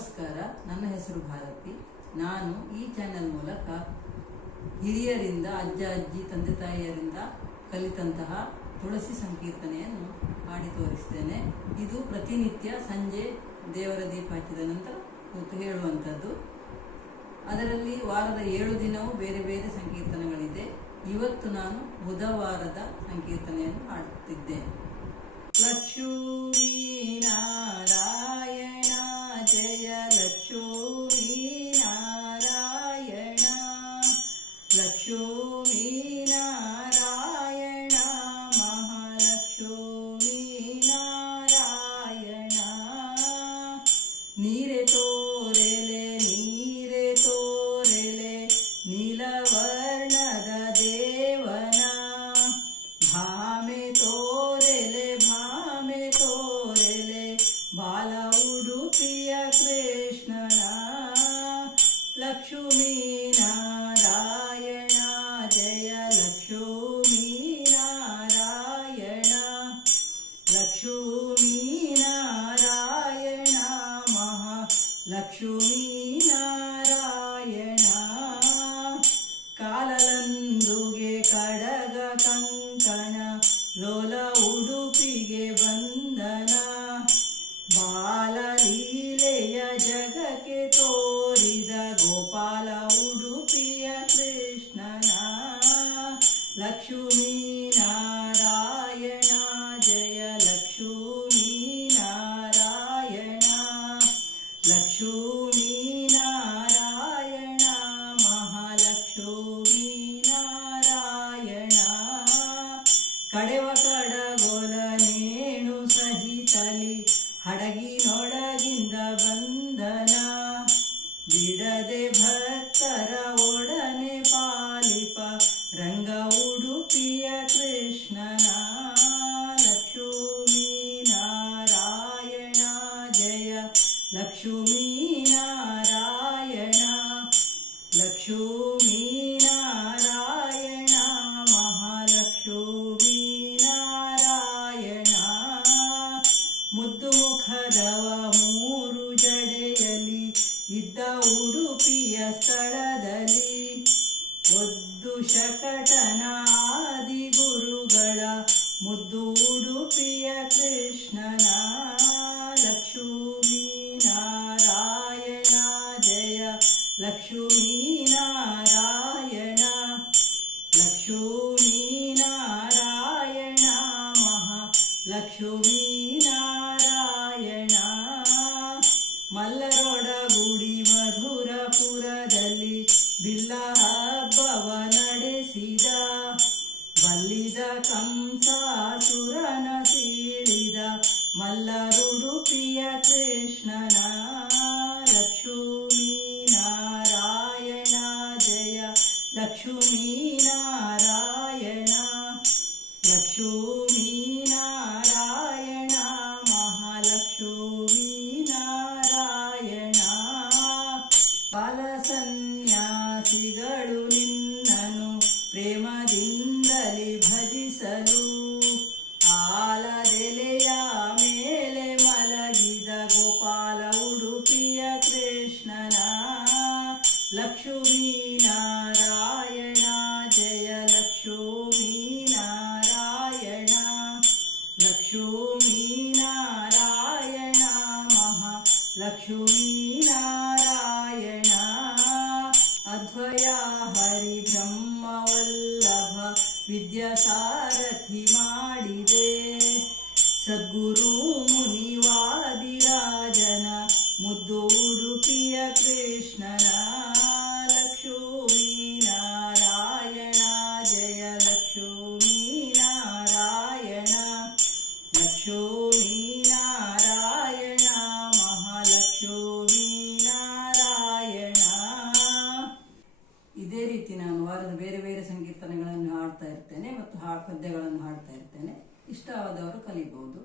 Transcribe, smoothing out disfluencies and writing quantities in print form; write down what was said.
ನಮಸ್ಕಾರ. ನನ್ನ ಹೆಸರು ಭಾರತಿ. ನಾನು ಈ ಚಾನೆಲ್ ಮೂಲಕ ಹಿರಿಯರಿಂದ, ಅಜ್ಜ ಅಜ್ಜಿ, ತಂದೆ ತಾಯಿಯರಿಂದ ಕಲಿತಂತಹ ತುಳಸಿ ಸಂಕೀರ್ತನೆಯನ್ನು ಹಾಡಿ ತೋರಿಸ್ತೇನೆ. ಇದು ಪ್ರತಿನಿತ್ಯ ಸಂಜೆ ದೇವರ ದೀಪ ಹಚ್ಚಿದ ನಂತರ ಕೂತು ಹೇಳುವಂಥದ್ದು. ಅದರಲ್ಲಿ ವಾರದ 7 ದಿನವೂ ಬೇರೆ ಬೇರೆ ಸಂಕೀರ್ತನೆಗಳಿದೆ. ಇವತ್ತು ನಾನು ಬುಧವಾರದ ಸಂಕೀರ್ತನೆಯನ್ನು ಹಾಡುತ್ತಿದ್ದೇನೆ. ಲಕ್ಷ್ಮೀ ನಾರಾಯಣ ಜಯ ಲಕ್ಷ್ಮೀ ನಾರಾಯಣ, ಲಕ್ಷ್ಮೀ ನಾರಾಯಣ ಮಹಾಲಕ್ಷ್ಮೀ ನಾರಾಯಣ. ನೀರೆ ತೋರೆಲೆ ನೀರೆ ತೋರೆಲೆ ನೀಲವರ್ಣದ ದೇವನ, ಭಾಮೆ ತೋರೆಲೆ ಭಾಮೆ ತೋರೆಲೆ ಬಾಲ ಉಡುಪಿಯ ಕೃಷ್ಣನ. ಲಕ್ಷ್ಮೀ ನಾರಾಯಣ ಜಯ ಲಕ್ಷ್ಮೀ ನಾರಾಯಣ, ಲಕ್ಷ್ಮೀ ನಾರಾಯಣ ಮಹಾಲಕ್ಷ್ಮೀ ನಾರಾಯಣ. ಕಾಲಲಂದುಗೆ ಕಡಗ ಕಂಕಣ ಲೋಲ ಉಡುಪಿಗೆ ಬಂದನ, ಬಾಲ ಲೀಲೆಯ ಜಗಕ್ಕೆ ತೋರಿದ ಗೋಪಾಲ ಉಡುಪಿಯ ಕೃಷ್ಣನ. ಲಕ್ಷ್ಮೀ ನಾರಾಯಣ ಜಯ ಲಕ್ಷ್ಮೀ ನಾರಾಯಣ, ಲಕ್ಷ್ಮೀ ನಾರಾಯಣ ಮಹಾಲಕ್ಷ್ಮೀ ನಾರಾಯಣ. ಕಡೆವ ಕಡಗೋಲ ನೇಣು ಸಹಿತಲಿ ಹಡಗಿನೊಳಗಿಂದ ಬಂದನ, ಬಿಡದೆ ಭಕ್ತರ ಒಡನೆ ಪಾಲಿಪ ರಂಗ ಉಡುಪಿಯ ಕೃಷ್ಣನ. ಲಕ್ಷ್ಮೀ ನಾರಾಯಣ ಜಯ ಲಕ್ಷ್ಮೀ ನಾರಾಯಣ, ಲಕ್ಷ್ಮೀ ನಾರಾಯಣ ಮಹಾಲಕ್ಷ್ಮೀ ನಾರಾಯಣ. ಮುದ್ದು ಮುಖದವ ಮೂರು ಜಡೆಯಲಿ ಇದ್ದ ಉಡುಪಿಯ ಸ್ಥಳದಲ್ಲಿ, ಒದ್ದು ಶಕಟನ ಆದಿ ಗುರುಗಳ ಮುದ್ದು ಉಡುಪಿಯ ಕೃಷ್ಣನ. ಲಕ್ಷ್ಮೀ ನಾರಾಯಣ ಜಯ ಲಕ್ಷ್ಮೀ ನಾರಾಯಣ, ಲಕ್ಷ್ಮೀ ನಾರಾಯಣ ಮಹಾಲಕ್ಷ್ಮೀ ನಾರಾಯಣ. ಮಲ್ಲರೊಡಗೂಡಿ ಮಧುರಪುರದಲ್ಲಿ ಬಿಲ್ಲ ಹಬ್ಬವ ನಡೆಸಿದ, ಬಲ್ಲಿದ ಕಂಸಾಸುರನ ಸೀಳಿದ ಮಲ್ಲರುಡುಪಿಯ ಕೃಷ್ಣನ. ಲಕ್ಷ್ಮೀ ನಾರಾಯಣ ಜಯ ಲಕ್ಷ್ಮೀ ನಾರಾಯಣ, ಲಕ್ಷ್ಮೀ ನಾರಾಯಣ ಮಹಾಲಕ್ಷ್ಮೀ ನಾರಾಯಣ. ಬಾಲ ಸನ್ಯಾಸಿಗಳು ನಿನ್ನನು ಪ್ರೇಮದಿಂದಲೇ ಭಜಿಸಲು, ಆಲದೆಲೆಯ ಮೇಲೆ ಮಲಗಿದ ಗೋಪಾಲ ಉಡುಪಿಯ ಕೃಷ್ಣನ. ಲಕ್ಷ್ಮೀ ನಾರಾಯಣ ಜಯ ಲಕ್ಷ್ಮೀ ನಾರಾಯಣ, ಲಕ್ಷ್ಮೀ ನಾರಾಯಣ ಮಹಾಲಕ್ಷ್ಮೀ ನಾರಾಯಣ. ಅದ್ವಯ ಹರಿ ಬ್ರಹ್ಮವಲ್ಲಭ ವಿದ್ಯಾಸಾರಥಿ ಮಾಡಿದೆ, ಸದ್ಗುರು ಮುನಿವಾದಿರಾಜನ ಮುದ್ದು ಉಡುಪಿಯ ಕೃಷ್ಣನ. ಲಕ್ಷ್ಮೀ ನಾರಾಯಣ ಜಯ ಲಕ್ಷ್ಮೀ ನಾರಾಯಣ, ಲಕ್ಷ್ಮೀ ನಾರಾಯಣ ಮಹಾಲಕ್ಷ್ಮೀ ನಾರಾಯಣ. ಇದೇ ರೀತಿ ನಾನು ವಾರದ ಬೇರೆ ಬೇರೆ ಸಂಕೀರ್ತನೆಗಳನ್ನು ಹಾಡ್ತಾ ಇರ್ತೇನೆ ಮತ್ತು ಪದ್ಯಗಳನ್ನು ಹಾಡ್ತಾ ಇರ್ತೇನೆ. ಇಷ್ಟವಾದವರು ಕಲಿಬಹುದು.